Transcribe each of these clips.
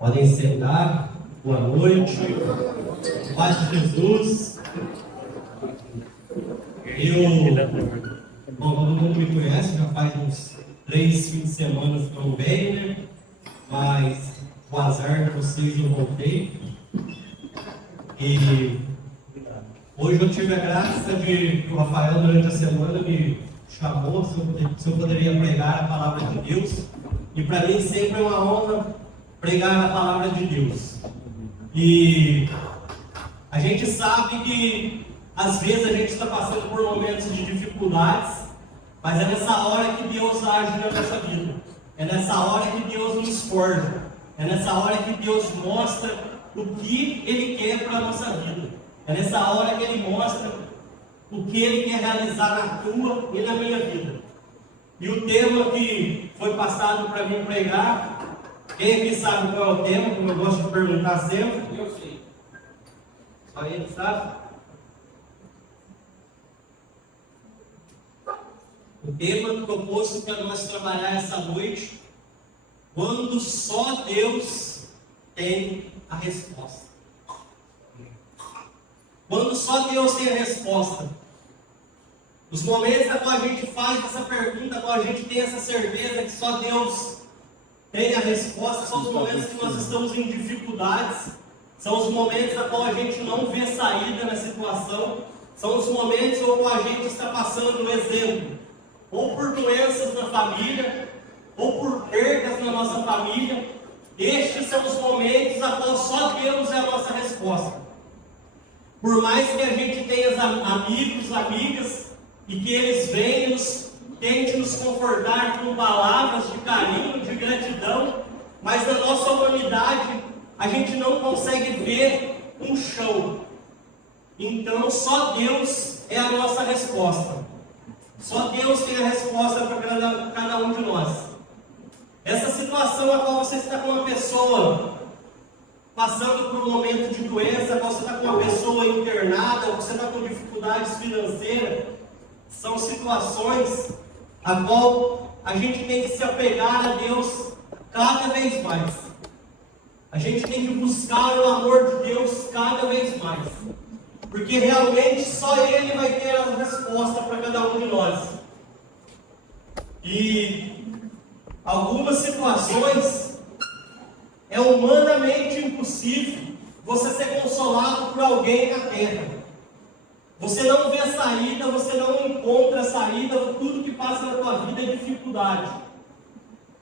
Podem sentar. Boa noite. Paz de Jesus. Bom, todo mundo me conhece, já faz uns 3 fins de semana que eu não venho, né? Mas o azar de vocês eu voltei. E hoje eu tive a graça de que o Rafael durante a semana me chamou se eu poderia pregar a palavra de Deus. E para mim sempre é uma honra pregar a palavra de Deus. E a gente sabe que às vezes a gente está passando por momentos de dificuldades, mas é nessa hora que Deus age na nossa vida. É nessa hora que Deus nos forja. É nessa hora que Deus mostra o que Ele quer para a nossa vida. É nessa hora que Ele mostra o que Ele quer realizar na tua e na minha vida. E o tema que foi passado para mim pregar, quem aqui sabe qual é o tema, como eu gosto de perguntar sempre? Eu sei. Só ele sabe? O tema proposto para nós trabalhar essa noite, quando só Deus tem a resposta. Quando só Deus tem a resposta. Os momentos na qual a gente faz essa pergunta, na qual a gente tem essa certeza que só Deus tem a resposta, são os momentos que nós estamos em dificuldades, são os momentos na qual a gente não vê saída na situação, são os momentos onde a gente está passando, um exemplo, ou por doenças na família, ou por perdas na nossa família. Estes são os momentos na qual só Deus é a nossa resposta. Por mais que a gente tenha amigos, amigas, e que eles venham, tentem nos confortar com palavras de carinho, de gratidão, mas na nossa humanidade a gente não consegue ver um chão. Então só Deus é a nossa resposta. Só Deus tem a resposta para cada um de nós. Essa situação a qual você está com uma pessoa passando por um momento de doença, você está com uma pessoa internada, ou você está com dificuldades financeiras, são situações a qual a gente tem que se apegar a Deus cada vez mais. A gente tem que buscar o amor de Deus cada vez mais. Porque realmente só Ele vai ter a resposta para cada um de nós. E algumas situações é humanamente impossível você ser consolado por alguém na terra. Você não vê a saída, você não encontra a saída, tudo que passa na tua vida é dificuldade.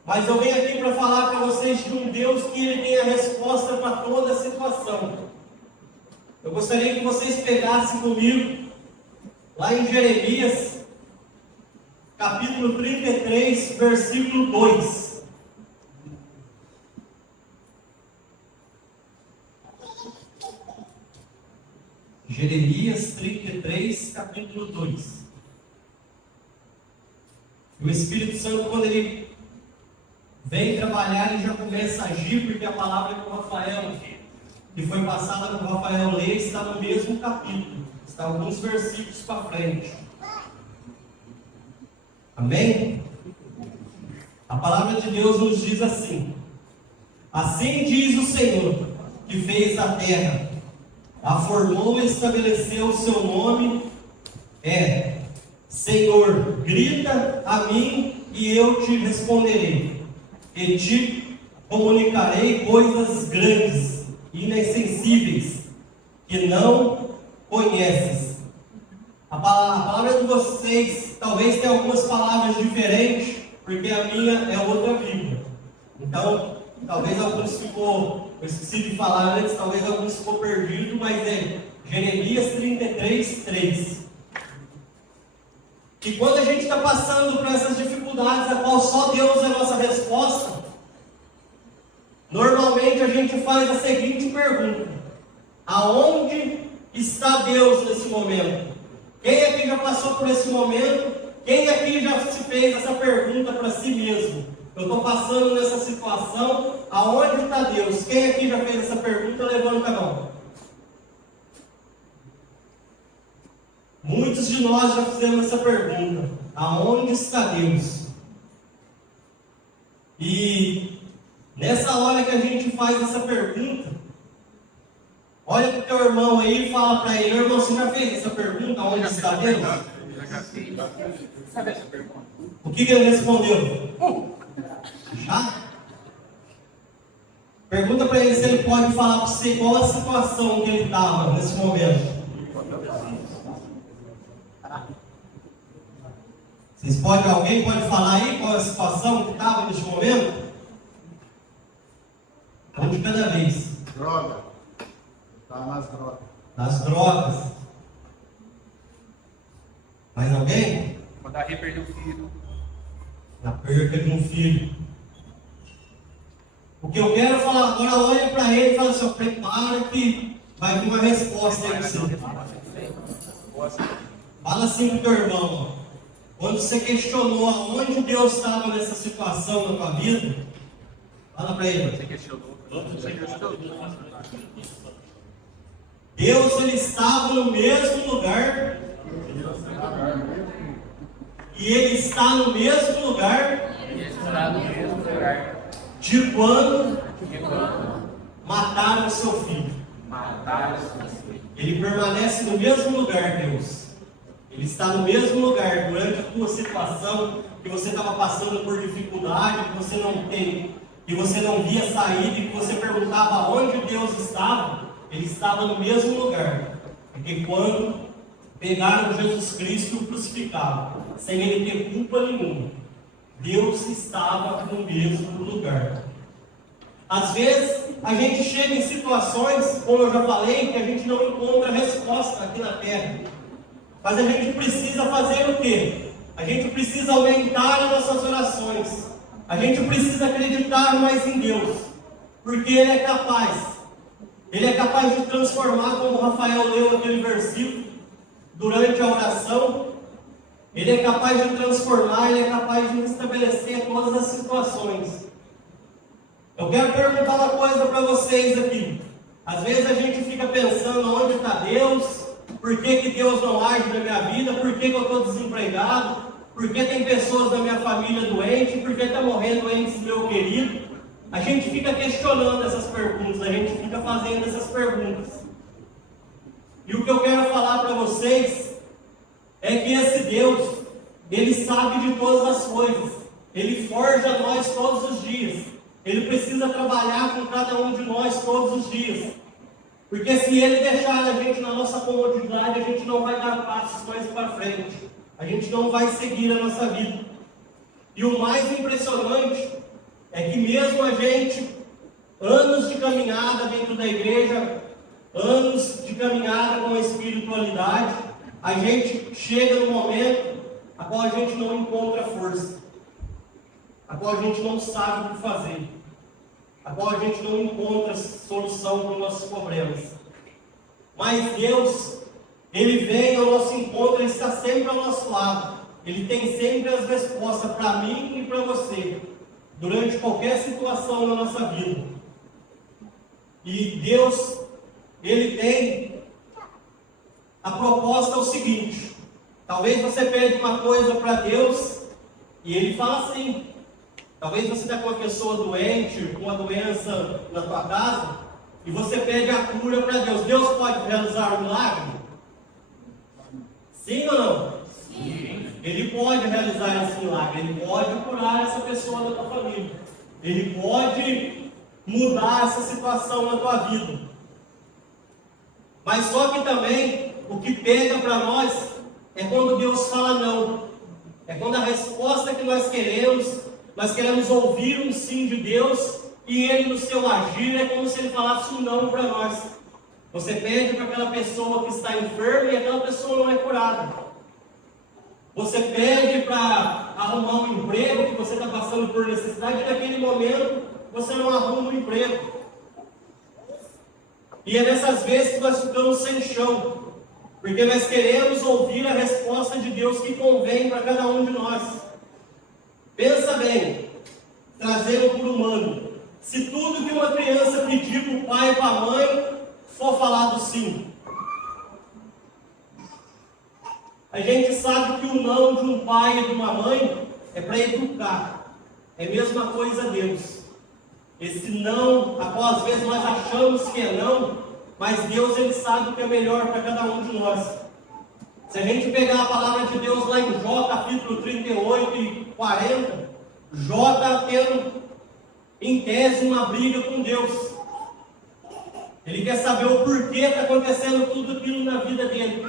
Mas eu venho aqui para falar para vocês de um Deus que Ele tem a resposta para toda a situação. Eu gostaria que vocês pegassem comigo, lá em Jeremias, capítulo 33, versículo 2. Jeremias 33, capítulo 2. O Espírito Santo, quando ele vem trabalhar, ele já começa a agir, porque a palavra que o Rafael, que foi passada para o Rafael ler, está no mesmo capítulo, está alguns versículos para frente. Amém? A palavra de Deus nos diz assim: assim diz o Senhor, que fez a terra, a formou e estabeleceu o seu nome, Senhor, grita a mim e eu te responderei, e te comunicarei coisas grandes, inacessíveis, que não conheces. A palavra de vocês talvez tenha algumas palavras diferentes, porque a minha é outra Bíblia. Então, talvez alguns ficou, eu esqueci de falar antes, talvez alguns ficou perdido, mas é Jeremias 33, 3. E quando a gente está passando por essas dificuldades, a qual só Deus é a nossa resposta, normalmente a gente faz a seguinte pergunta: aonde está Deus nesse momento? Quem aqui já passou por esse momento? Quem aqui já se fez essa pergunta para si mesmo? Eu estou passando nessa situação, aonde está Deus? Quem aqui já fez essa pergunta, levanta a mão. Muitos de nós já fizemos essa pergunta: aonde está Deus? E Nessa hora que a gente faz essa pergunta, olha para o teu irmão aí e fala para ele: irmão, você já fez essa pergunta? Onde está Deus? Sabe essa pergunta? O que ele respondeu? Já? Pergunta para ele se ele pode falar para você qual a situação que ele estava nesse momento. Alguém pode falar aí qual é a situação que estava nesse momento? Um de cada vez. Droga. Está nas drogas. Nas drogas. Mais alguém? Quando a Rê perdeu o filho. Na perca de um filho. O que eu quero falar agora, olha para ele e fala assim: prepara que vai vir uma resposta aí para você. Fala assim para o teu irmão: quando você questionou aonde Deus estava nessa situação na tua vida, fala para ele. Você questionou. Deus, ele estava no mesmo lugar. E ele está no mesmo lugar. De quando mataram o seu filho. Ele permanece no mesmo lugar, Deus. Ele está no mesmo lugar durante a tua situação, que você estava passando por dificuldade, que você não via saída, e que você perguntava onde Deus estava. Ele estava no mesmo lugar. Porque quando pegaram Jesus Cristo e o crucificaram, sem ele ter culpa nenhuma, Deus estava no mesmo lugar. Às vezes, a gente chega em situações, como eu já falei, que a gente não encontra resposta aqui na terra. Mas a gente precisa fazer o quê? A gente precisa aumentar as nossas orações. A gente precisa acreditar mais em Deus. Porque Ele é capaz. Ele é capaz de transformar, como o Rafael leu aquele versículo, durante a oração. Ele é capaz de transformar, Ele é capaz de estabelecer todas as situações. Eu quero perguntar uma coisa para vocês aqui. Às vezes a gente fica pensando: onde está Deus? Por que Deus não age na minha vida? Por que eu estou desempregado? Por que tem pessoas da minha família doentes? Por que está morrendo ente meu querido? A gente fica questionando essas perguntas, a gente fica fazendo essas perguntas. E o que eu quero falar para vocês é que esse Deus, Ele sabe de todas as coisas. Ele forja nós todos os dias. Ele precisa trabalhar com cada um de nós todos os dias. Porque se Ele deixar a gente na nossa comodidade, a gente não vai dar passos mais para frente. A gente não vai seguir a nossa vida. E o mais impressionante é que mesmo a gente, anos de caminhada dentro da igreja, anos de caminhada com a espiritualidade, a gente chega no momento a qual a gente não encontra força, a qual a gente não sabe o que fazer, a qual a gente não encontra solução para os nossos problemas. Mas Deus, Ele vem ao nosso encontro, Ele está sempre ao nosso lado. Ele tem sempre as respostas para mim e para você, durante qualquer situação na nossa vida. E Deus, Ele tem a proposta é o seguinte: talvez você pede uma coisa para Deus e Ele fala assim. Talvez você está com uma pessoa doente, com uma doença na tua casa, e você pede a cura para Deus. Deus pode realizar um milagre? Sim ou não? Sim. Ele pode realizar esse milagre, Ele pode curar essa pessoa da tua família. Ele pode mudar essa situação na tua vida. Mas só que também, o que pega para nós é quando Deus fala não. É quando a resposta que nós queremos ouvir um sim de Deus, e Ele, no seu agir, é como se Ele falasse um não para nós. Você pede para aquela pessoa que está enferma e aquela pessoa não é curada. Você pede para arrumar um emprego, que você está passando por necessidade, e naquele momento você não arruma um emprego. E é nessas vezes que nós ficamos sem chão, porque nós queremos ouvir a resposta de Deus que convém para cada um de nós. Pensa bem, trazendo por humano. Se tudo que uma criança pedir para o pai e para a mãe for falado sim, a gente sabe que o não de um pai e de uma mãe é para educar. É a mesma coisa a Deus. Esse não, a qual às vezes nós achamos que é não, mas Deus ele sabe o que é melhor para cada um de nós. Se a gente pegar a palavra de Deus lá em Jó, capítulo 38 e 40, Jó está tendo, em tese, uma briga com Deus. Ele quer saber o porquê está acontecendo tudo aquilo na vida dele.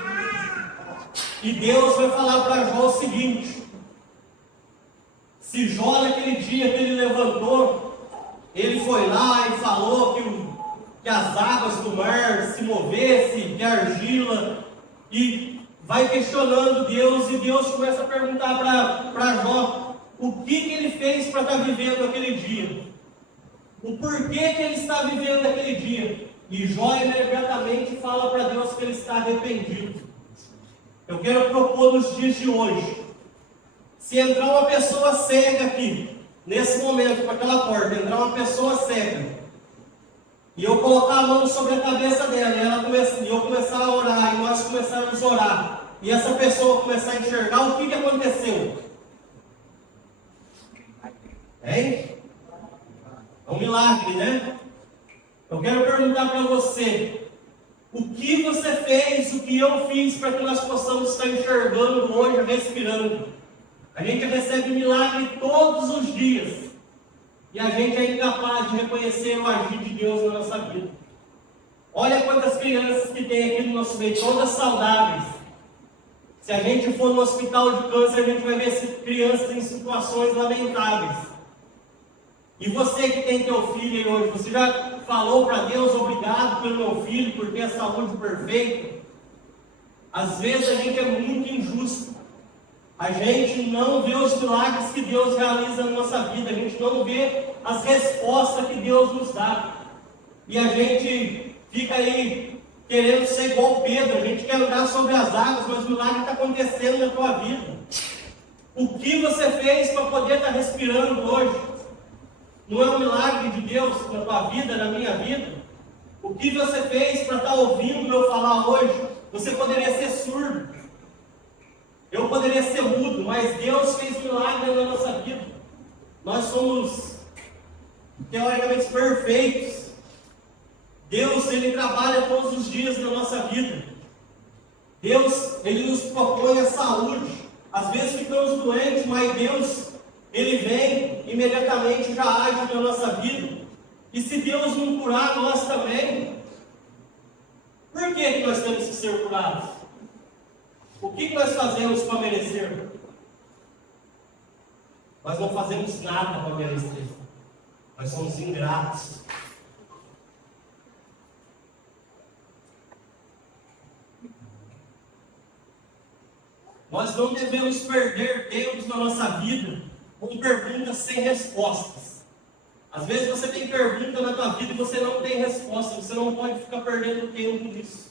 E Deus vai falar para Jó o seguinte: se Jó, naquele dia que ele levantou, ele foi lá e falou que as águas do mar se movessem, que a argila, e vai questionando Deus, e Deus começa a perguntar para Jó o que ele fez para estar vivendo aquele dia, o porquê que ele está vivendo aquele dia. E Jó imediatamente fala para Deus que ele está arrependido. Eu quero propor nos dias de hoje, se entrar uma pessoa cega aqui, nesse momento, com aquela porta, entrar uma pessoa cega, e eu colocar a mão sobre a cabeça dela, e eu começar a orar, e nós começarmos a orar, e essa pessoa começar a enxergar, o que aconteceu? Hein? É um milagre, né? Eu quero perguntar para você, o que você fez, o que eu fiz para que nós possamos estar enxergando hoje, respirando? A gente recebe milagre todos os dias. E a gente é incapaz de reconhecer o agir de Deus na nossa vida. Olha quantas crianças que tem aqui no nosso meio, todas saudáveis. Se a gente for no hospital de câncer, a gente vai ver crianças em situações lamentáveis. E você que tem teu filho aí hoje, você já falou para Deus, obrigado pelo meu filho, por ter a saúde perfeita? Às vezes a gente é muito injusto. A gente não vê os milagres que Deus realiza na nossa vida. A gente não vê as respostas que Deus nos dá. E a gente fica aí querendo ser igual Pedro. A gente quer andar sobre as águas, mas o milagre está acontecendo na tua vida. O que você fez para poder estar respirando hoje? Não é um milagre de Deus na tua vida, na minha vida? O que você fez para estar ouvindo eu falar hoje? Você poderia ser surdo. Eu poderia ser mudo, mas Deus fez milagre na nossa vida. Nós somos teoricamente perfeitos. Deus, Ele trabalha todos os dias na nossa vida. Deus, Ele nos propõe a saúde. Às vezes ficamos doentes, mas Deus, Ele vem imediatamente, já age na nossa vida. E se Deus não curar nós também, por que nós temos que ser curados? O que nós fazemos para merecer? Nós não fazemos nada para merecer. Nós somos ingratos. Nós não devemos perder tempo na nossa vida com perguntas sem respostas. Às vezes você tem pergunta na tua vida e você não tem resposta. Você não pode ficar perdendo tempo nisso.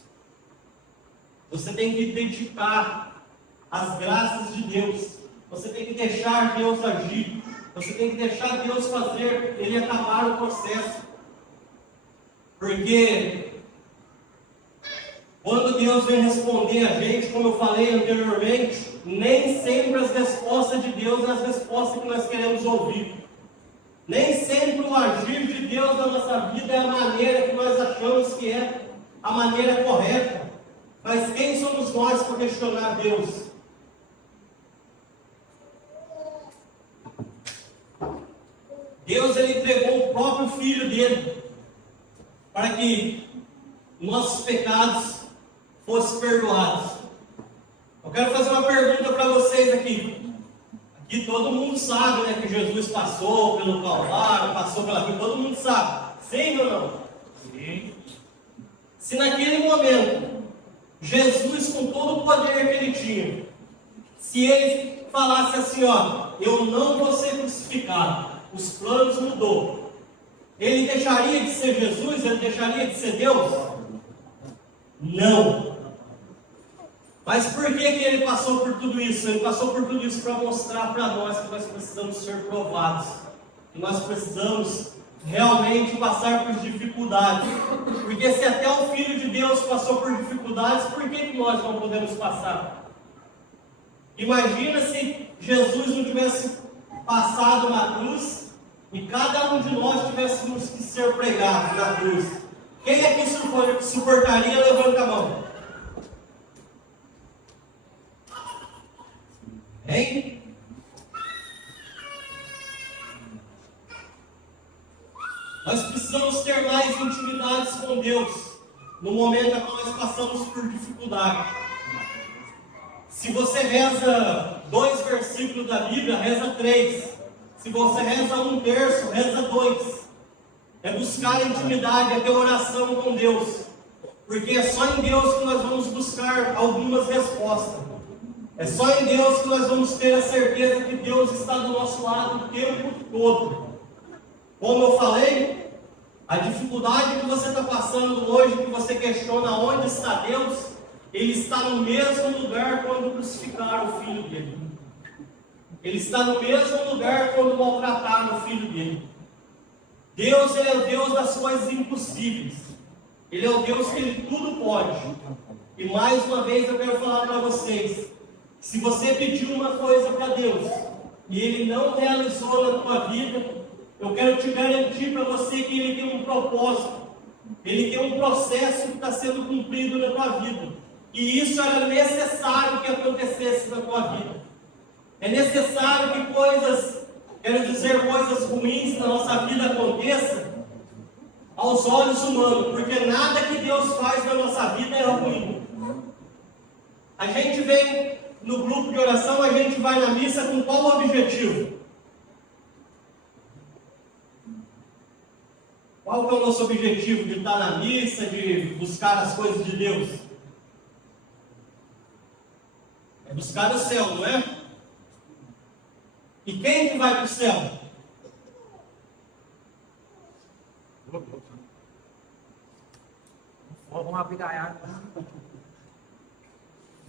Você tem que dedicar as graças de Deus. Você tem que deixar Deus agir. Você tem que deixar Deus fazer Ele acabar o processo. Porque quando Deus vem responder a gente, como eu falei anteriormente, nem sempre as respostas de Deus são as respostas que nós queremos ouvir. Nem sempre o agir de Deus na nossa vida é a maneira que nós achamos que é a maneira correta. Mas quem somos nós para questionar Deus? Deus, Ele entregou o próprio Filho dele para que nossos pecados fossem perdoados. Eu quero fazer uma pergunta para vocês aqui. Aqui todo mundo sabe, né, que Jesus passou pelo Calvário, passou pela vida, todo mundo sabe. Sim ou não? Sim. Se naquele momento Jesus, com todo o poder que Ele tinha, se Ele falasse assim, ó, eu não vou ser crucificado, os planos mudou, Ele deixaria de ser Jesus? Ele deixaria de ser Deus? Não. Mas por que Ele passou por tudo isso? Ele passou por tudo isso para mostrar para nós que nós precisamos ser provados, que nós precisamos realmente passar por dificuldades. Porque se até o Filho de Deus passou por dificuldades, por que nós não podemos passar? Imagina se Jesus não tivesse passado na cruz e cada um de nós tivéssemos que ser pregados na cruz, quem é que suportaria? Levanta a mão. Hein? Nós precisamos ter mais intimidades com Deus no momento em que nós passamos por dificuldade. Se você reza 2 versículos da Bíblia, reza 3. Se você reza 1/3, reza 2. É buscar intimidade, é ter oração com Deus. Porque é só em Deus que nós vamos buscar algumas respostas. É só em Deus que nós vamos ter a certeza que Deus está do nosso lado o tempo todo. Como eu falei, a dificuldade que você está passando hoje, que você questiona onde está Deus, Ele está no mesmo lugar quando crucificaram o Filho dele. Ele está no mesmo lugar quando maltrataram o Filho dele. Deus, Ele é o Deus das coisas impossíveis. Ele é o Deus que Ele tudo pode. E mais uma vez eu quero falar para vocês, se você pediu uma coisa para Deus, e Ele não realizou na tua vida, eu quero te garantir para você que Ele tem um propósito. Ele tem um processo que está sendo cumprido na tua vida. E isso era necessário que acontecesse na tua vida. É necessário que coisas ruins na nossa vida aconteçam aos olhos humanos, porque nada que Deus faz na nossa vida é ruim. A gente vem no grupo de oração, a gente vai na missa com qual objetivo? Qual que é o nosso objetivo de estar na missa, de buscar as coisas de Deus? É buscar o céu, não é? E quem que vai para o céu? Vamos abrigar.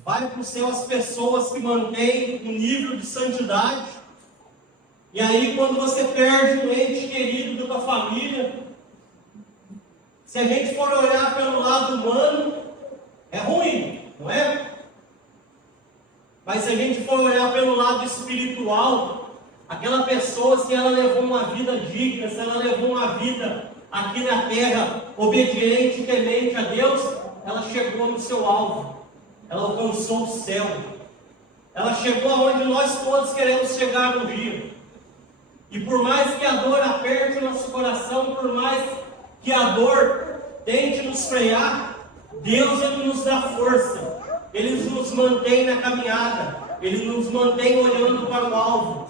Vai para o céu as pessoas que mantêm um nível de santidade. E aí, quando você perde um ente querido da tua família, se a gente for olhar pelo lado humano, é ruim, não é? Mas se a gente for olhar pelo lado espiritual, aquela pessoa, se ela levou uma vida digna, se ela levou uma vida aqui na terra obediente, temente a Deus, ela chegou no seu alvo, ela alcançou o céu, ela chegou aonde nós todos queremos chegar um dia. E por mais que a dor aperte o nosso coração, por mais que a dor tente nos frear, Deus, Ele nos dá força, Ele nos mantém na caminhada, Ele nos mantém olhando para o alvo.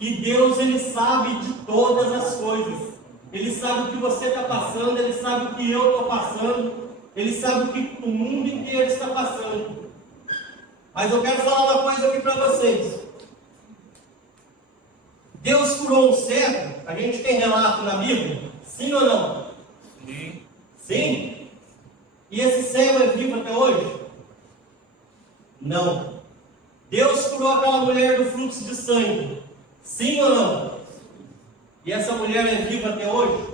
E Deus, Ele sabe de todas as coisas. Ele sabe o que você está passando, Ele sabe o que eu estou passando, Ele sabe o que o mundo inteiro está passando. Mas eu quero falar uma coisa aqui para vocês. Deus curou um cego, a gente tem relato na Bíblia? Sim ou não? Sim. Sim? E esse cego é vivo até hoje? Não. Deus curou aquela mulher do fluxo de sangue? Sim ou não? E essa mulher é viva até hoje?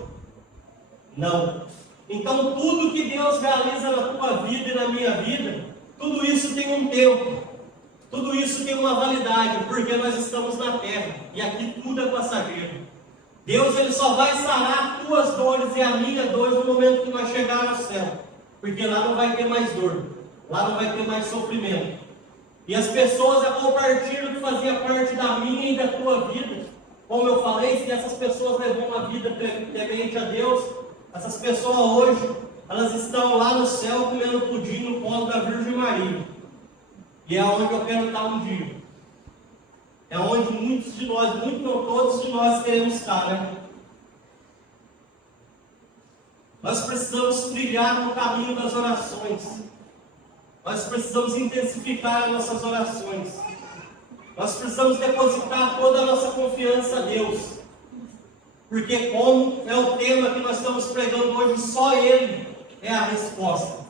Não. Então tudo que Deus realiza na tua vida e na minha vida, tudo isso tem um tempo. Tudo isso tem uma validade, porque nós estamos na terra. E aqui tudo é passageiro. Deus, Ele só vai sarar as tuas dores e a minha dor no momento que nós chegarmos ao céu. Porque lá não vai ter mais dor. Lá não vai ter mais sofrimento. E as pessoas, a compartilham que fazia parte da minha e da tua vida. Como eu falei, se essas pessoas levam uma vida temente a Deus, essas pessoas hoje, elas estão lá no céu comendo pudim no colo da Virgem Maria. E é onde eu quero estar um dia. É onde muitos de nós, muitos não todos de nós queremos estar, né? Nós precisamos trilhar no caminho das orações. Nós precisamos intensificar as nossas orações. Nós precisamos depositar toda a nossa confiança a Deus. Porque como é o tema que nós estamos pregando hoje, só Ele é a resposta.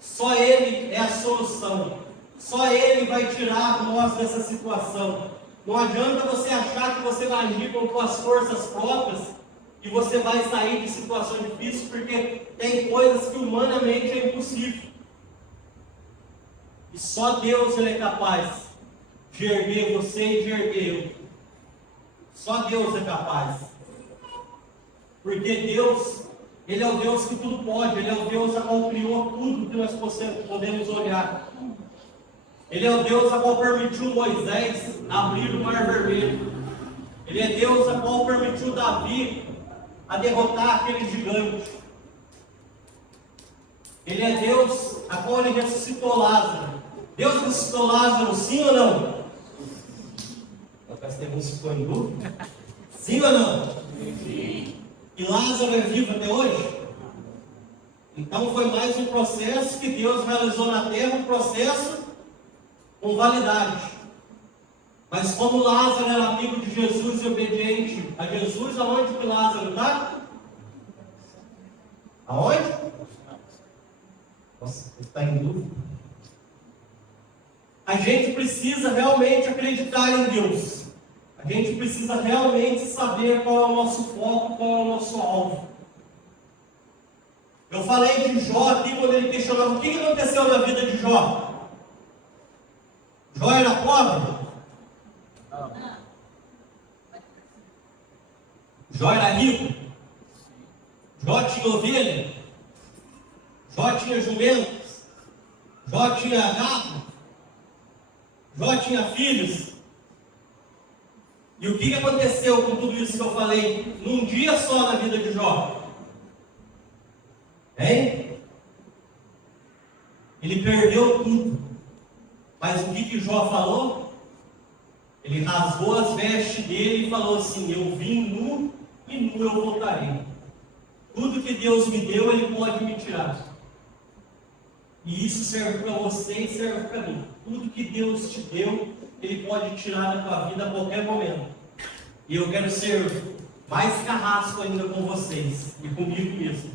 Só Ele é a solução. Só Ele vai tirar nós dessa situação. Não adianta você achar que você vai agir com suas forças próprias e você vai sair de situações difíceis, porque tem coisas que humanamente é impossível. E só Deus, Ele é capaz de erguer você e de erguer eu. Só Deus é capaz. Porque Deus, Ele é o Deus que tudo pode, Ele é o Deus a qual criou tudo que nós podemos olhar. Ele é o Deus a qual permitiu Moisés abrir o mar vermelho. Ele é Deus a qual permitiu Davi a derrotar aquele gigante. Ele é Deus a qual Ele ressuscitou Lázaro. Deus ressuscitou Lázaro, sim ou não? Tem alguns que ficou em dúvida. Sim ou não? Sim. E Lázaro é vivo até hoje? Então foi mais um processo que Deus realizou na terra, um processo com validade. Mas como Lázaro era amigo de Jesus e obediente a Jesus, aonde que Lázaro está? Aonde? Nossa, está em dúvida. A gente precisa realmente acreditar em Deus. A gente precisa realmente saber qual é o nosso foco, qual é o nosso alvo. Eu falei de Jó aqui quando ele questionava o que aconteceu na vida de Jó. Jó era pobre? Jó era rico? Jó tinha ovelha? Jó tinha jumentos? Jó tinha gado? Jó tinha filhos? E o que aconteceu com tudo isso que eu falei num dia só na vida de Jó? Hein? Ele perdeu tudo. Mas o que Jó falou? Ele rasgou as vestes dele e falou assim: eu vim nu e nu eu voltarei. Tudo que Deus me deu, Ele pode me tirar. E isso serve para você e serve para mim. Tudo que Deus te deu, Ele pode tirar da tua vida a qualquer momento. E eu quero ser mais carrasco ainda com vocês e comigo mesmo.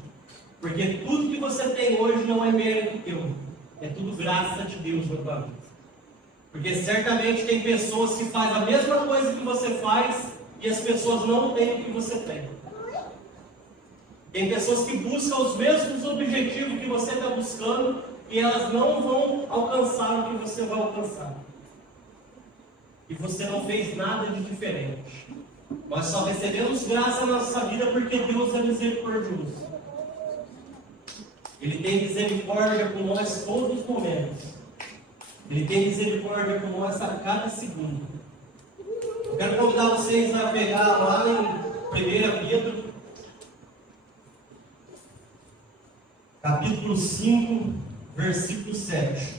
Porque tudo que você tem hoje não é mérito teu. É tudo graça de Deus na tua vida. Porque certamente tem pessoas que fazem a mesma coisa que você faz e as pessoas não têm o que você tem. Tem pessoas que buscam os mesmos objetivos que você está buscando e elas não vão alcançar o que você vai alcançar. E você não fez nada de diferente. Nós só recebemos graça na nossa vida porque Deus é misericordioso. Ele tem misericórdia com nós todos os momentos. Ele tem misericórdia com nós a cada segundo. Eu quero convidar vocês a pegar lá em 1 Pedro, capítulo 5, versículo 7.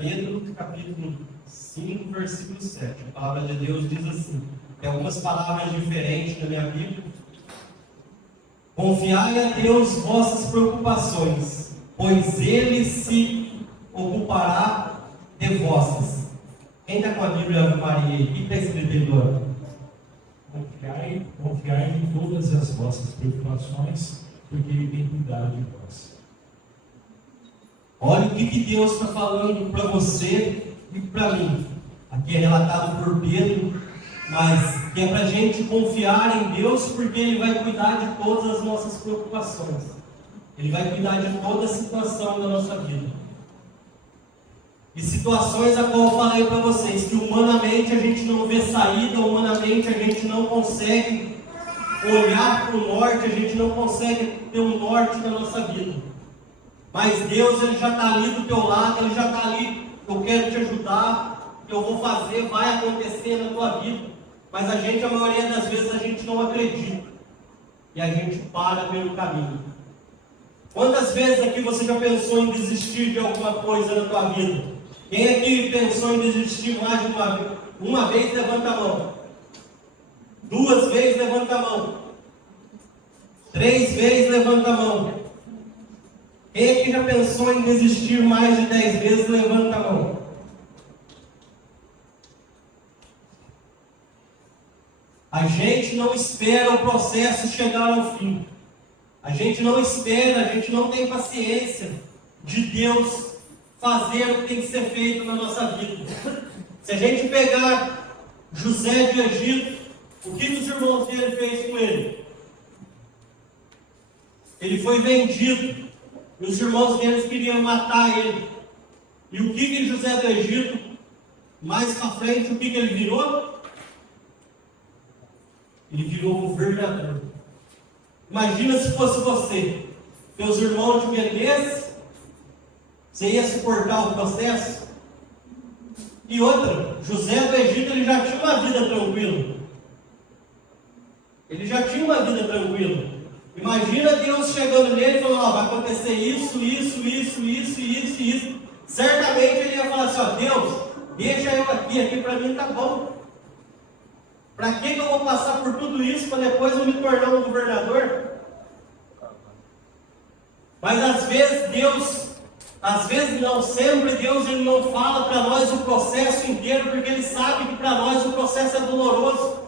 Pedro, capítulo 5, versículo 7. A palavra de Deus diz assim: tem algumas palavras diferentes na minha Bíblia. Confiai a Deus vossas preocupações, pois Ele se ocupará de vossas. Quem está com a Bíblia Ave Maria aí? O que está escrito aí, Dora? Confiai em todas as vossas preocupações, porque Ele tem cuidado de vós. Olha o que Deus está falando para você e para mim. Aqui é relatado por Pedro, mas que é para a gente confiar em Deus, porque Ele vai cuidar de todas as nossas preocupações. Ele vai cuidar de toda a situação da nossa vida. E situações a qual eu falei para vocês, que humanamente a gente não vê saída, humanamente a gente não consegue olhar para o norte, a gente não consegue ter um norte na nossa vida. Mas Deus, Ele já está ali do teu lado, Ele já está ali, eu quero te ajudar, eu vou fazer, vai acontecer na tua vida. Mas a gente, a maioria das vezes, a gente não acredita. E a gente para pelo caminho. Quantas vezes aqui você já pensou em desistir de alguma coisa na tua vida? Quem aqui pensou em desistir mais de uma vez? Uma vez, levanta a mão. 2 vezes, levanta a mão. 3 vezes, levanta a mão. Quem aqui já pensou em desistir mais de 10 vezes, levanta a mão. A gente não espera o processo chegar ao fim. A gente não espera, a gente não tem paciência de Deus fazer o que tem que ser feito na nossa vida. Se a gente pegar José de Egito, o que os irmãos dele fez com ele? Ele foi vendido, e os irmãos deles queriam matar ele. E o que José do Egito, mais para frente, o que ele virou? Ele virou governador. Imagina se fosse você, teus irmãos te vendessem, você ia suportar o processo? E outra, José do Egito, ele já tinha uma vida tranquila. Ele já tinha uma vida tranquila. Imagina Deus chegando nele e falando, vai acontecer isso. Certamente ele ia falar assim, Deus, deixa eu aqui para mim tá bom. Para que eu vou passar por tudo isso para depois eu me tornar um governador? Mas às vezes não, sempre Deus ele não fala para nós o processo inteiro, porque Ele sabe que para nós o processo é doloroso.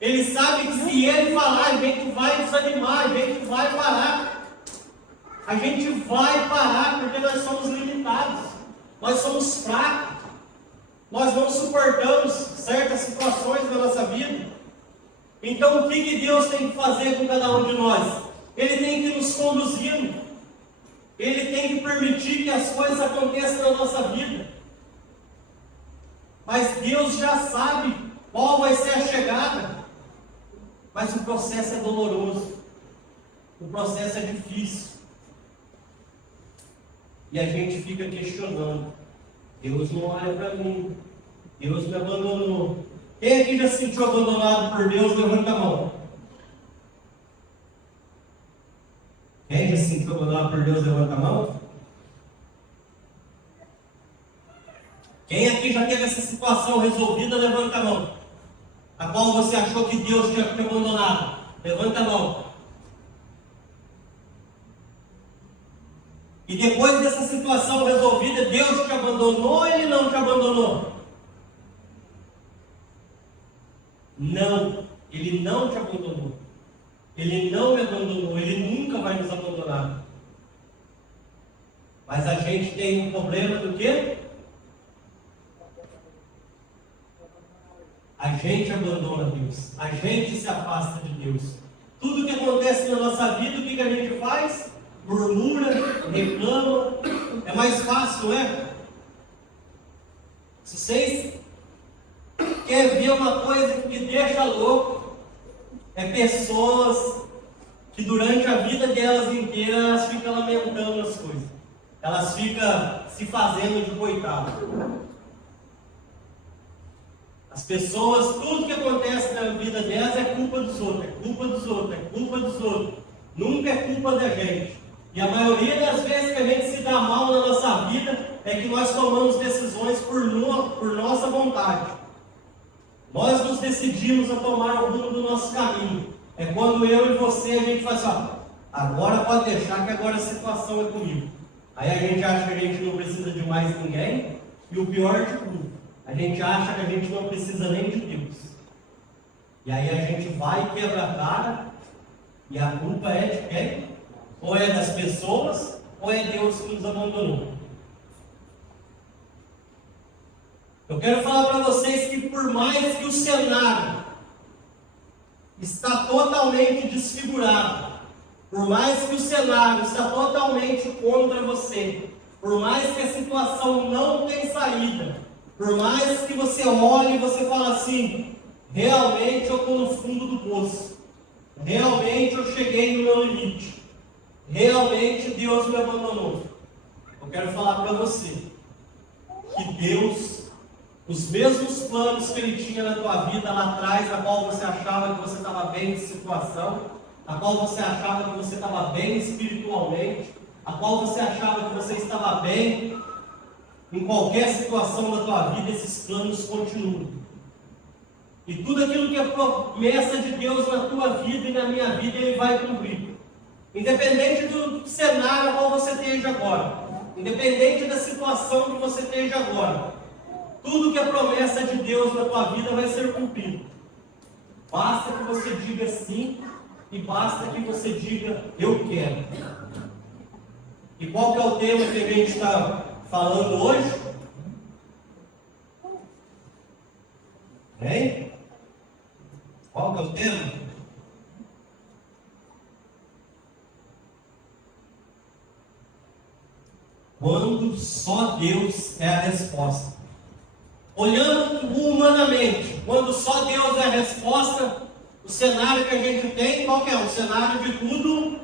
Ele sabe que se Ele falar, a gente vai desanimar, a gente vai parar. A gente vai parar porque nós somos limitados, nós somos fracos, nós não suportamos certas situações na nossa vida. Então o que Deus tem que fazer com cada um de nós? Ele tem que nos conduzir. Ele tem que permitir que as coisas aconteçam na nossa vida. Mas Deus já sabe qual vai ser a chegada. Mas o processo é doloroso. O processo é difícil. E a gente fica questionando. Deus não olha para mim. Deus me abandonou. Quem aqui já se sentiu abandonado por Deus? Levanta a mão. Quem já se sentiu abandonado por Deus? Levanta a mão. Quem aqui já teve essa situação resolvida? Levanta a mão. A qual você achou que Deus tinha te abandonado? Levanta a mão. E depois dessa situação resolvida, Deus te abandonou ou Ele não te abandonou? Não, Ele não te abandonou. Ele não me abandonou, Ele nunca vai nos abandonar. Mas a gente tem um problema do quê? A gente abandona Deus, a gente se afasta de Deus. Tudo que acontece na nossa vida, o que a gente faz? Murmura, reclama. É mais fácil, não é? Se vocês querem ver uma coisa que me deixa louco, é pessoas que durante a vida delas inteira elas ficam lamentando as coisas. Elas ficam se fazendo de coitado. As pessoas, tudo que acontece na vida delas é culpa dos outros, é culpa dos outros, é culpa dos outros. Nunca é culpa da gente. E a maioria das vezes que a gente se dá mal na nossa vida é que nós tomamos decisões por nossa vontade. Nós nos decidimos a tomar o rumo do nosso caminho. É quando eu e você, a gente faz assim, agora pode deixar que agora a situação é comigo. Aí a gente acha que a gente não precisa de mais ninguém, e o pior de tudo, a gente acha que a gente não precisa nem de Deus. E aí a gente vai e quebra a cara, e a culpa é de quem? Ou é das pessoas, ou é Deus que nos abandonou. Eu quero falar para vocês que por mais que o cenário está totalmente desfigurado, por mais que o cenário está totalmente contra você, por mais que a situação não tem saída, por mais que você olhe e você fala assim, realmente eu estou no fundo do poço, realmente eu cheguei no meu limite, realmente Deus me abandonou. Eu quero falar para você que Deus, os mesmos planos que Ele tinha na tua vida lá atrás, a qual você achava que você estava bem de situação, a qual você achava que você estava bem espiritualmente, a qual você achava que você estava bem em qualquer situação da tua vida, esses planos continuam. E tudo aquilo que é promessa de Deus na tua vida e na minha vida, Ele vai cumprir. Independente do cenário a qual você esteja agora, independente da situação que você esteja agora, tudo que é promessa de Deus na tua vida vai ser cumprido. Basta que você diga sim e basta que você diga eu quero. E qual que é o tema que a gente está falando hoje? Hein? Qual que é o tema? Quando só Deus é a resposta. Olhando humanamente, quando só Deus é a resposta, o cenário que a gente tem, qual que é? Um cenário de tudo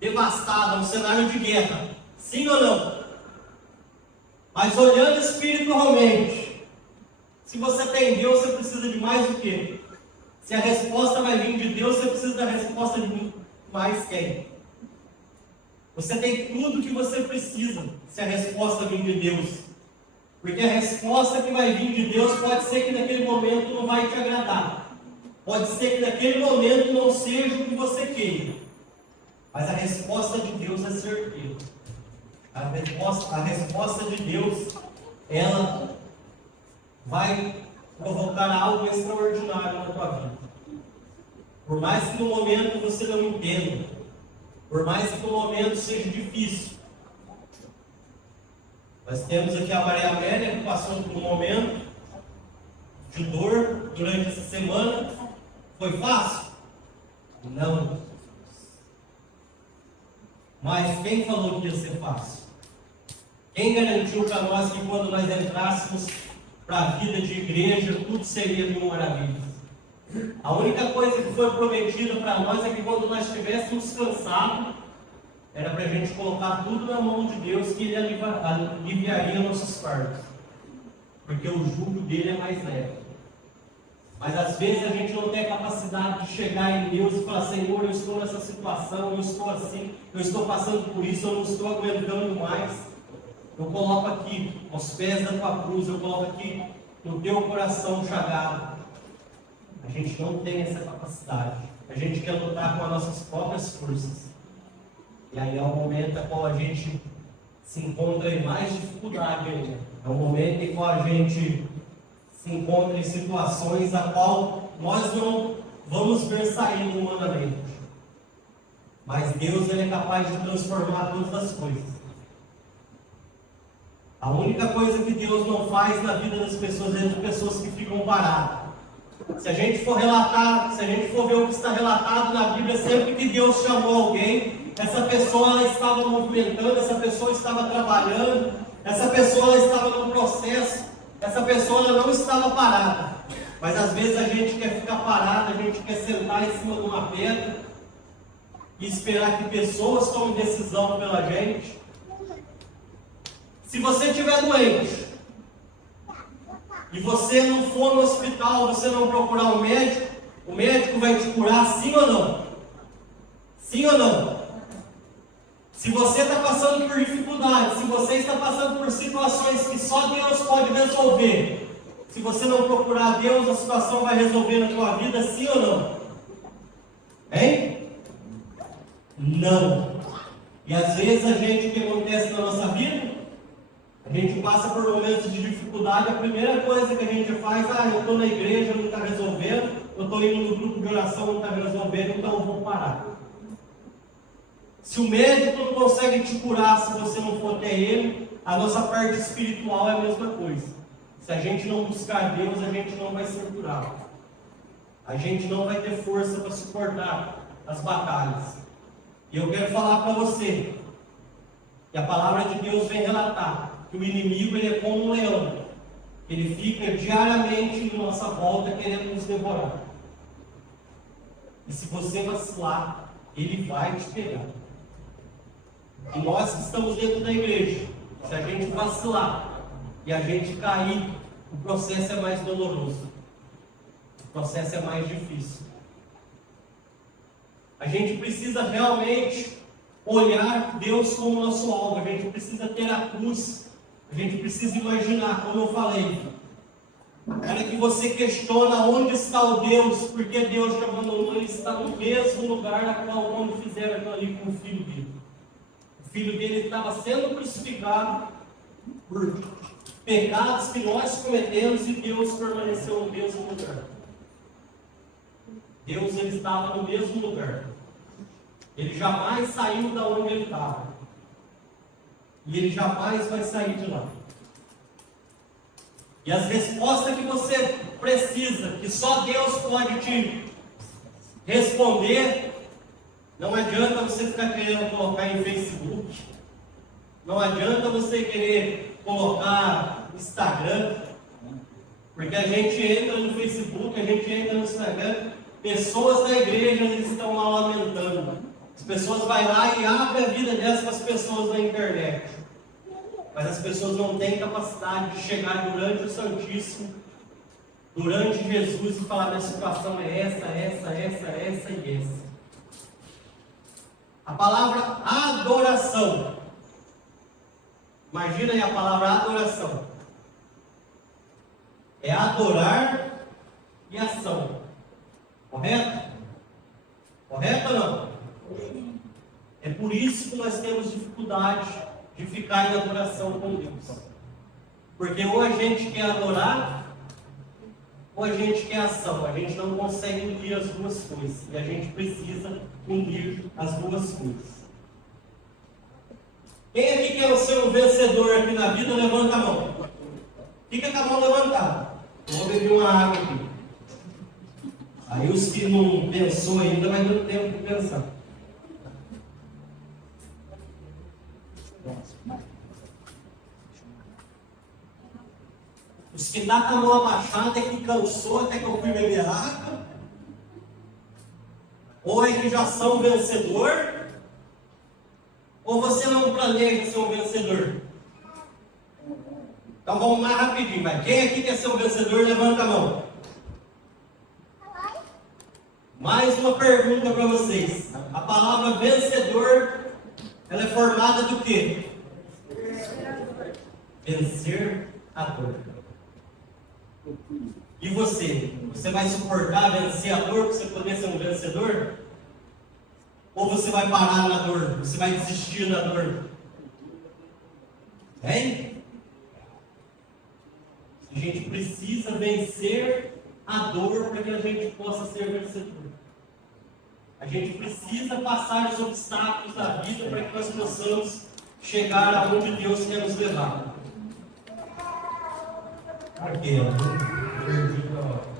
devastado, um cenário de guerra. Sim ou não? Mas olhando espiritualmente, se você tem Deus, você precisa de mais do que? Se a resposta vai vir de Deus, você precisa da resposta de mais quem? Você tem tudo que você precisa, se a resposta vir de Deus. Porque a resposta que vai vir de Deus pode ser que naquele momento não vai te agradar. Pode ser que naquele momento não seja o que você queira. Mas a resposta de Deus é certeira. A resposta de Deus, ela vai provocar algo extraordinário na tua vida. Por mais que no momento você não entenda, por mais que no momento seja difícil. Nós temos aqui a Maria Amélia, que passou por um momento de dor durante essa semana. Foi fácil? Não. Mas quem falou que ia ser fácil? Quem garantiu para nós que quando nós entrássemos para a vida de igreja, tudo seria mil maravilhas? A única coisa que foi prometida para nós é que quando nós estivéssemos cansados, era para a gente colocar tudo na mão de Deus, que Ele aliviaria nossos fardos. Porque o jugo dele é mais leve. Mas às vezes a gente não tem a capacidade de chegar em Deus e falar: Senhor, eu estou nessa situação, eu estou assim, eu estou passando por isso, eu não estou aguentando mais. Eu coloco aqui, aos pés da tua cruz, eu coloco aqui no teu coração chagado. A gente não tem essa capacidade. A gente quer lutar com as nossas próprias forças. E aí é o momento em qual a gente se encontra em mais dificuldade ainda. É o momento em qual a gente se encontra em situações a qual nós não vamos ver saindo humanamente. Mas Deus, Ele é capaz de transformar todas as coisas. A única coisa que Deus não faz na vida das pessoas é de pessoas que ficam paradas. Se a gente for relatar, se a gente for ver o que está relatado na Bíblia, sempre que Deus chamou alguém, essa pessoa ela estava movimentando, essa pessoa estava trabalhando, essa pessoa ela estava no processo, essa pessoa ela não estava parada. Mas às vezes a gente quer ficar parado, a gente quer sentar em cima de uma pedra e esperar que pessoas tomem decisão pela gente. Se você estiver doente e você não for no hospital, você não procurar o médico vai te curar, sim ou não? Sim ou não? Se você está passando por dificuldades, se você está passando por situações que só Deus pode resolver, se você não procurar Deus, a situação vai resolver na tua vida, sim ou não? Hein? Não. E às vezes a gente, o que acontece na nossa vida? A gente passa por momentos de dificuldade, a primeira coisa que a gente faz: eu estou na igreja, não está resolvendo, eu estou indo no grupo de oração, não está resolvendo, então eu vou parar. Se o médico não consegue te curar se você não for até ele, a nossa parte espiritual é a mesma coisa. Se a gente não buscar Deus, a gente não vai ser curado. A gente não vai ter força para suportar as batalhas. E eu quero falar para você que a palavra de Deus vem relatar que o inimigo ele é como um leão. Ele fica diariamente em nossa volta querendo nos devorar. E se você vacilar, ele vai te pegar. E nós que estamos dentro da igreja, se a gente vacilar e a gente cair, o processo é mais doloroso. O processo é mais difícil. A gente precisa realmente olhar Deus como nosso alvo. A gente precisa ter a cruz. A gente precisa imaginar, como eu falei. Era que você questiona onde está o Deus, porque Deus te abandonou. Ele está no mesmo lugar na qual quando fizeram aquilo ali com o filho dele. O filho dele estava sendo crucificado por pecados que nós cometemos e Deus permaneceu no mesmo lugar. Deus ele estava no mesmo lugar. Ele jamais saiu da onde ele estava. E ele jamais vai sair de lá. E as respostas que você precisa, que só Deus pode te responder, não adianta você ficar querendo colocar em Facebook, não adianta você querer colocar no Instagram, porque a gente entra no Facebook, a gente entra no Instagram, pessoas da igreja estão lá lamentando. As pessoas vão lá e abrem a vida delas para as pessoas na internet. Mas as pessoas não têm capacidade de chegar durante o Santíssimo, durante Jesus e falar: minha situação é essa e essa. A palavra adoração. Imagina aí a palavra adoração. É adorar e ação. Correto? Correto ou não? É por isso que nós temos dificuldade de ficar em adoração com Deus. Porque ou a gente quer adorar, ou a gente quer ação. A gente não consegue unir as duas coisas. E a gente precisa unir as duas coisas. Quem aqui quer ser um vencedor aqui na vida, levanta a mão. Fica com a mão levantada. Eu vou beber uma água aqui. Aí os que não pensou ainda, vai dando tempo de pensar. Os que estão com a mão abaixada é que cansou até que eu fui beber água. Ou é que já são vencedor. Ou você não planeja ser um vencedor. Então vamos mais rapidinho. Vai. Quem aqui quer ser um vencedor, levanta a mão. Mais uma pergunta para vocês. A palavra vencedor, ela é formada do quê? Vencer a dor. E você? Você vai suportar vencer a dor para você poder ser um vencedor? Ou você vai parar na dor? Você vai desistir da dor? Hein? A gente precisa vencer a dor para que a gente possa ser vencedor. A gente precisa passar os obstáculos da vida para que nós possamos chegar aonde Deus quer nos levar. Aqui, ó. Perdido, ó.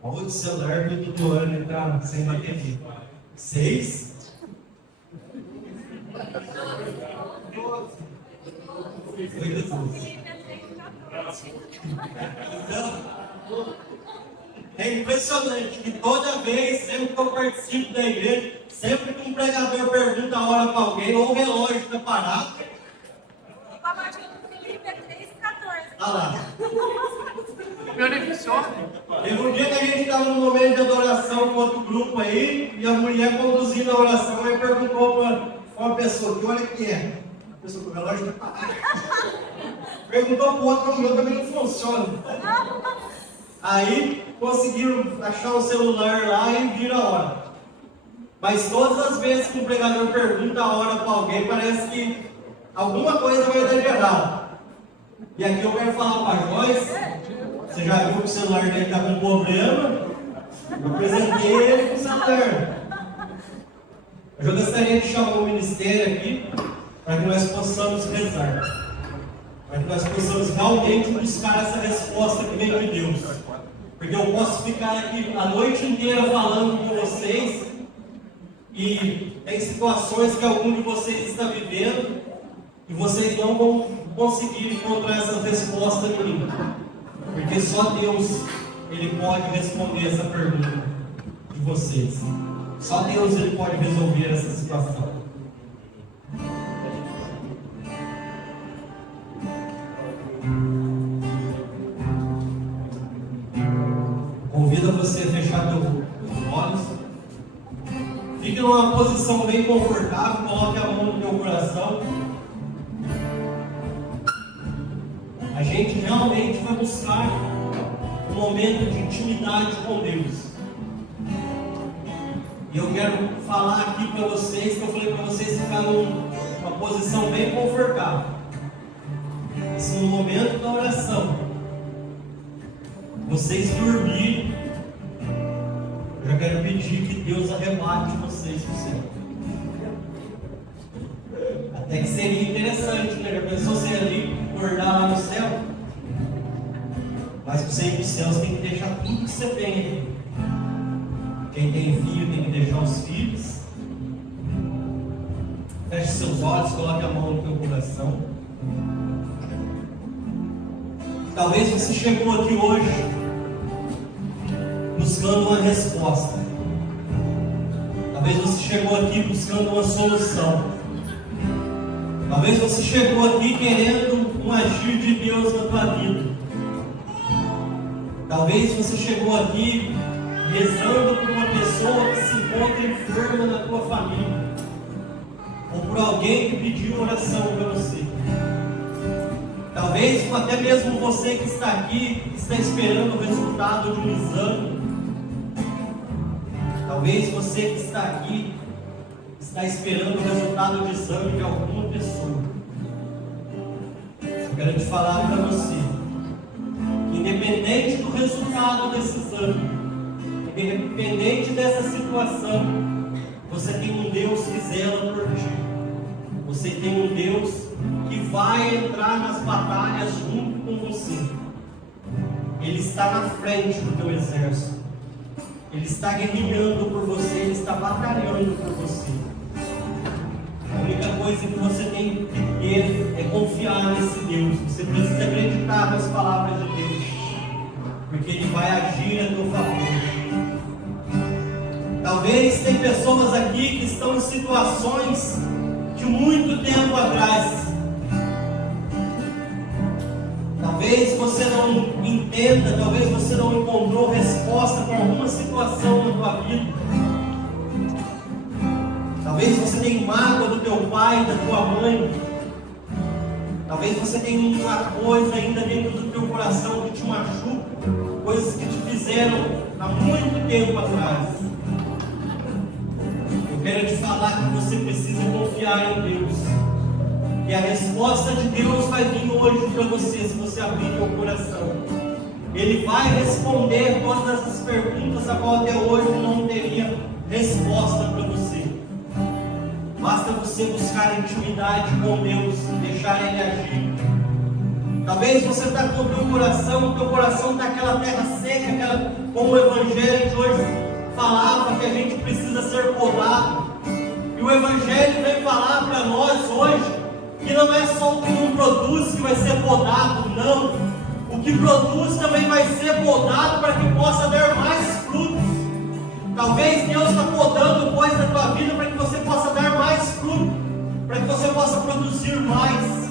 Olha o celular do Tutuano está sem bateria. 6. Então, é impressionante que toda vez, sempre que eu participo da igreja, sempre que um pregador pergunta a hora para alguém, ou o relógio está parado. A magia do Felipe é 3,14. Olha lá. Meu nem funciona. Teve um dia que a gente estava num momento de adoração com outro grupo aí, e a mulher conduzindo a oração, aí perguntou para uma pessoa: que hora que é? A pessoa com o relógio está parado. Perguntou para o outro, o meu também não funciona. Aí conseguiram achar um celular lá e viram a hora. Mas todas as vezes que o pregador pergunta a hora para alguém, parece que alguma coisa vai dar de errado. E aqui eu quero falar para a Joyce. Você já viu que o celular dele está com problema? Eu apresentei ele com o celular. Eu gostaria de chamar o ministério aqui para que nós possamos rezar. Para que nós possamos realmente buscar essa resposta que vem de Deus. Porque eu posso ficar aqui a noite inteira falando com vocês e tem situações que algum de vocês está vivendo e vocês não vão conseguir encontrar essa resposta em mim. Porque só Deus, Ele pode responder essa pergunta de vocês. Só Deus, Ele pode resolver essa situação. Convido você a fechar teus olhos. Fique numa posição bem confortável, coloque a mão no teu coração. A gente realmente vai buscar um momento de intimidade com Deus. E eu quero falar aqui para vocês, que eu falei para vocês ficar numa posição bem confortável. Se no momento da oração vocês dormirem, Eu já quero pedir que Deus arrebate vocês do céu. Até que seria interessante, né? Já pensou você ali acordar lá no céu? Mas para você ir para o céu, você tem que deixar tudo que você tem aqui. Quem tem filho tem que deixar os filhos. Feche seus olhos, coloque a mão no teu coração. Talvez você chegou aqui hoje buscando uma resposta. Talvez você chegou aqui buscando uma solução. Talvez você chegou aqui querendo um agir de Deus na tua vida. Talvez você chegou aqui rezando por uma pessoa que se encontra enferma na tua família, ou por alguém que pediu oração para você. Talvez até mesmo você que está aqui, que está esperando o resultado de um exame. Talvez você que está aqui, está esperando o resultado de exame de alguma pessoa. Eu quero te falar para você, que independente do resultado desse exame, independente dessa situação, você tem um Deus que zela por ti. Você tem um Deus que vai entrar nas batalhas junto com você. Ele está na frente do teu exército. Ele está guerreando por você, Ele está batalhando por você. A única coisa que você tem que ter é confiar nesse Deus. Você precisa acreditar nas palavras de Deus, porque Ele vai agir a teu favor. Talvez tem pessoas aqui que estão em situações de muito tempo atrás. Talvez você não entenda, talvez você não encontrou resposta para alguma situação na tua vida. Talvez você tenha mágoa do teu pai, da tua mãe. Talvez você tenha uma coisa ainda dentro do teu coração que te machuca, coisas que te fizeram há muito tempo atrás. Eu quero te falar que você precisa confiar em Deus. E a resposta de Deus vai vir hoje para você, se você abrir teu coração. Ele vai responder todas essas perguntas a qual até hoje não teria resposta para você. Basta você buscar intimidade com Deus, deixar Ele agir. Talvez você está com o teu coração está aquela terra seca, como o Evangelho de hoje falava, que a gente precisa ser podado. E o Evangelho vem falar para nós hoje que não é só o que não produz que vai ser podado, não. O que produz também vai ser podado para que possa dar mais frutos. Talvez Deus está podando coisas na tua vida para que você possa dar mais fruto, para que você possa produzir mais.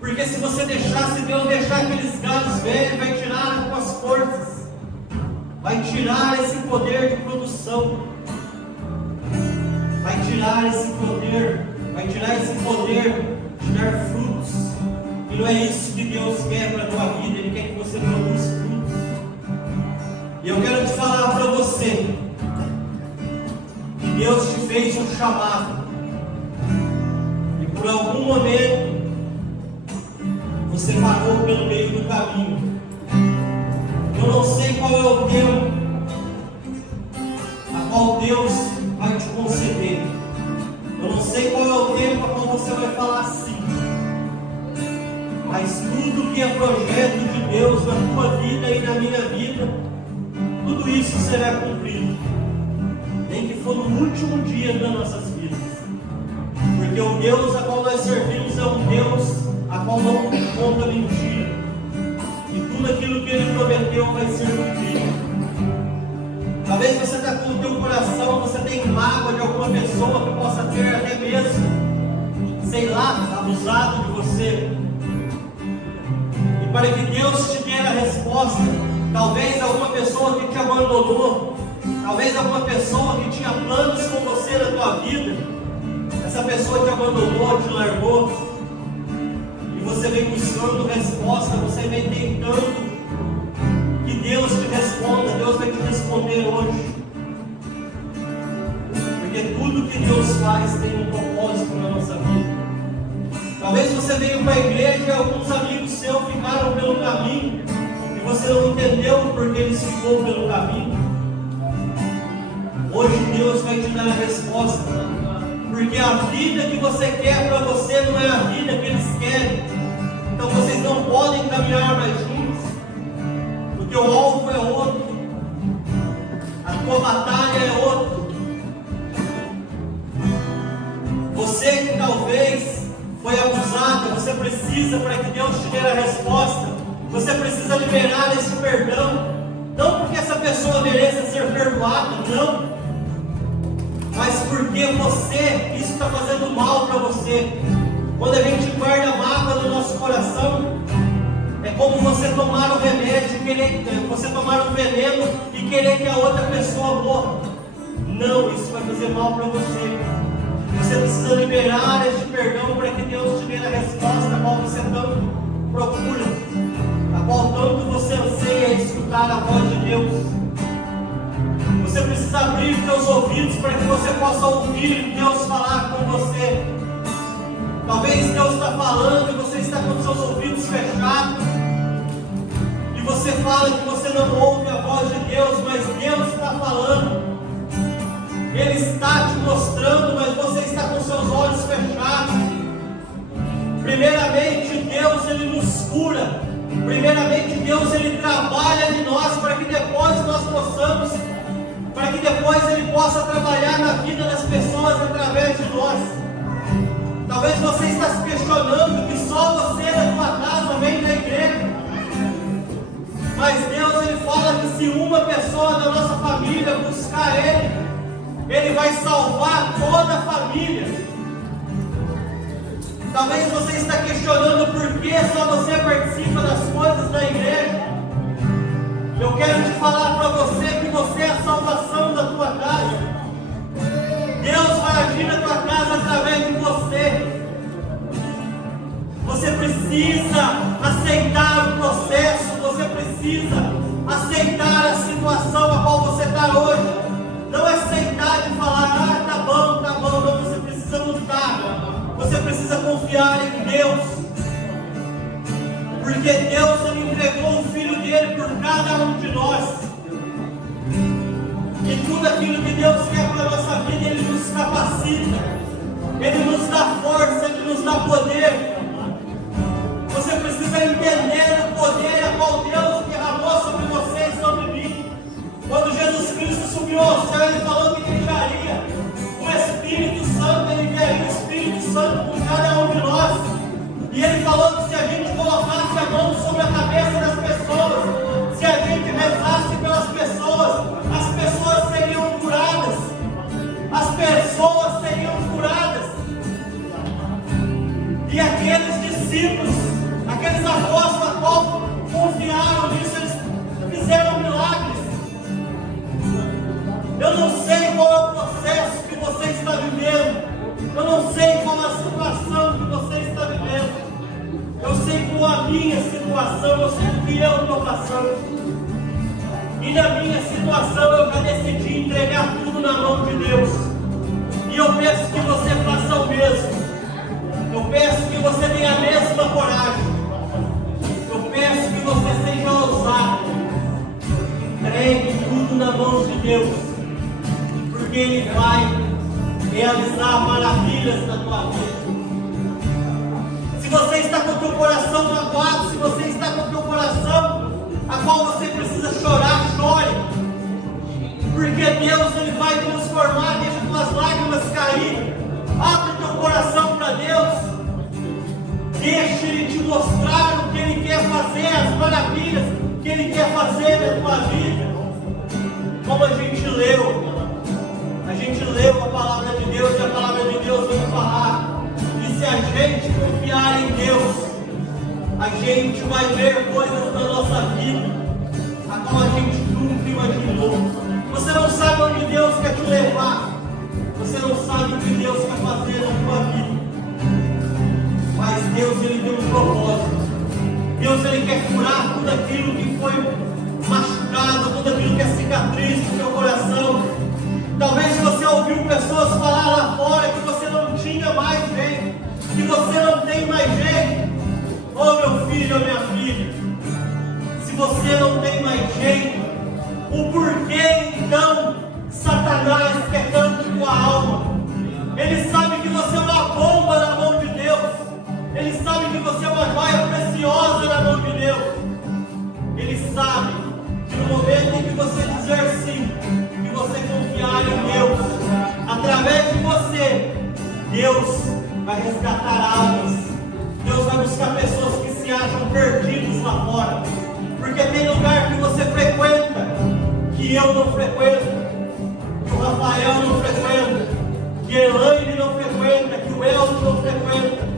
Porque se você deixar, se Deus deixar aqueles galhos velhos, vai tirar as tuas forças, vai tirar esse poder de produção, vai tirar esse poder de dar frutos. E não é isso que Deus quer para a tua vida. Ele quer que você produza frutos. E eu quero te falar para você que Deus te fez um chamado, e por algum momento você parou pelo meio do caminho. Eu não sei qual é o tempo a qual Deus vai te conceder. Eu não sei qual é o tempo a qual você vai falar sim. Mas tudo que é projeto de Deus na tua vida e na minha vida, tudo isso será cumprido. Nem que for no último dia das nossas vidas. Porque o Deus a qual nós servimos é um Deus a qual não conta mentira. E tudo aquilo que Ele prometeu vai ser cumprido. Talvez você está com o teu coração, você tem mágoa de alguma pessoa que possa ter até mesmo, sei lá, abusado de você. E para que Deus te dê a resposta, talvez alguma pessoa que te abandonou, talvez alguma pessoa que tinha planos com você na tua vida, essa pessoa te abandonou, te largou, e você vem buscando resposta, você vem tentando que Deus te responda. Deus vai te responder hoje, porque tudo que Deus faz tem um propósito na nossa vida. Talvez você veio para a igreja e alguns amigos seus ficaram pelo caminho, e você não entendeu porque ele se ficou pelo caminho. Hoje Deus vai te dar a resposta, porque a vida que você quer para você não é a vida que eles querem. Então vocês não podem caminhar mais juntos, porque o alvo é outro, a tua batalha é outra. Você que talvez foi abusado, você precisa, para que Deus te dê a resposta, você precisa liberar esse perdão. Não porque essa pessoa mereça ser perdoada, não, mas porque você, isso está fazendo mal para você. Quando a gente guarda mágoa no nosso coração, é como você tomar um remédio, você tomar um veneno e querer que a outra pessoa morra. Não, isso vai fazer mal para você. Você precisa liberar este perdão para que Deus te dê a resposta a qual você tanto procura, a qual tanto você anseia escutar a voz de Deus. Você precisa abrir os seus ouvidos para que você possa ouvir Deus falar com você. Talvez Deus está falando e você está com os seus ouvidos fechados, e você fala que você não ouve a voz de Deus, mas Deus está falando. Ele está te mostrando, mas você está com seus olhos fechados. Primeiramente, Deus ele nos cura. Primeiramente, Deus ele trabalha em nós para que depois nós possamos, para que depois ele possa trabalhar na vida das pessoas através de nós. Talvez você está se questionando que só você da tua casa vem da igreja, mas Deus ele fala que se uma pessoa da nossa família buscar Ele vai salvar toda a família. Talvez você está questionando por que só você participa das coisas da igreja. Eu quero te falar para você que você é a salvação da tua casa. Deus vai agir na tua casa através de você. Você precisa aceitar o processo, você precisa aceitar a situação a qual você está hoje. Não é aceitar de falar, tá bom, não, você precisa lutar, você precisa confiar em Deus, porque Deus ele entregou o Filho dele por cada um de nós, e tudo aquilo que Deus quer para a nossa vida, Ele nos capacita, Ele nos dá força, Ele nos dá poder. Você precisa entender o poder a qual Deus derramou sobre você e sobre mim. Quando Jesus Cristo subiu ao céu, Ele falou que deixaria o Espírito Santo, Ele enviaria o Espírito Santo com cada um de nós. E Ele falou que se a gente colocasse a mão sobre a cabeça das pessoas, se a gente rezasse pelas pessoas, as pessoas seriam curadas. As pessoas seriam curadas. E aqueles discípulos, aqueles apóstolos a qual confiaram nisso, eles fizeram milagres. Eu não sei qual é o processo que você está vivendo. Eu não sei qual é a situação que você está vivendo. Eu sei qual é a minha situação. Eu sei o que eu estou passando. E na minha situação eu já decidi entregar tudo na mão de Deus. E eu peço que você faça o mesmo. Eu peço que você tenha a mesma coragem. Eu peço que você seja ousado. Entregue tudo na mão de Deus, porque Ele vai realizar maravilhas na tua vida. Se você está com o teu coração magoado, se você está com o teu coração a qual você precisa chorar, chore, porque Deus Ele vai transformar. Deixa tuas lágrimas cair, abre o teu coração para Deus, deixa Ele te mostrar o que Ele quer fazer, as maravilhas que Ele quer fazer na tua vida. Como a gente leu a palavra de Deus, e a palavra de Deus vem falar que se a gente confiar em Deus, a gente vai ver coisas na nossa vida a qual a gente nunca imaginou. Você não sabe onde Deus quer te levar, você não sabe o que Deus quer fazer na tua vida, mas Deus Ele tem um propósito. Deus Ele quer curar tudo aquilo que foi machucado, tudo aquilo que é cicatriz do seu coração. Talvez você ouviu pessoas falar lá fora que você não tinha mais jeito, que você não tem mais jeito. Oh meu filho, oh minha filha, se você não tem mais jeito, o porquê então Satanás quer tanto tua alma. Ele sabe que você é uma bomba na mão de Deus. Ele sabe que você é uma joia preciosa na mão de Deus. Ele sabe que no momento em que você dizer sim, que você confiar em Deus, através de você, Deus vai resgatar almas. Deus vai buscar pessoas que se acham perdidos lá fora. Porque tem lugar que você frequenta, que eu não frequento, que o Rafael não frequenta, que Elaine não frequenta, que o Elton não frequenta.